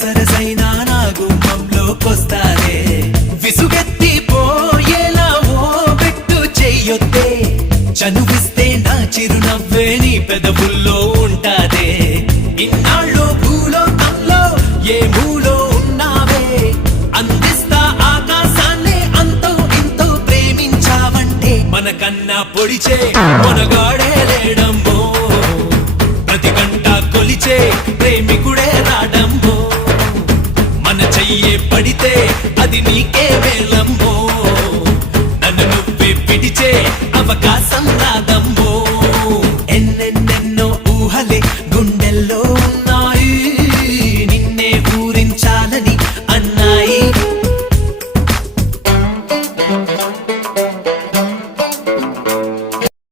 సరసైన నా గుమ్మంలోకొస్తారే విసుగెత్తి పోయేలా ఓ పెట్టు చెయ్యొద్దే చనువిస్తే నా చిరునవ్వే నీ పెదవుల్లో ఉంటాదే ఇన్నాళ్ళు భూలోకంలో ఏ మూలో ఉన్నావే అందిస్తా ఆకాశాన్ని అంతో ఇంతో ప్రేమించావంటే మనకన్నా పొడిచే మనగాడే లేడమ్మో ప్రతి గంట కొలిచే ప్రేమికుడే రాడమ్మో మన చెయ్యే పడితే అది నీకే వేలమ్మో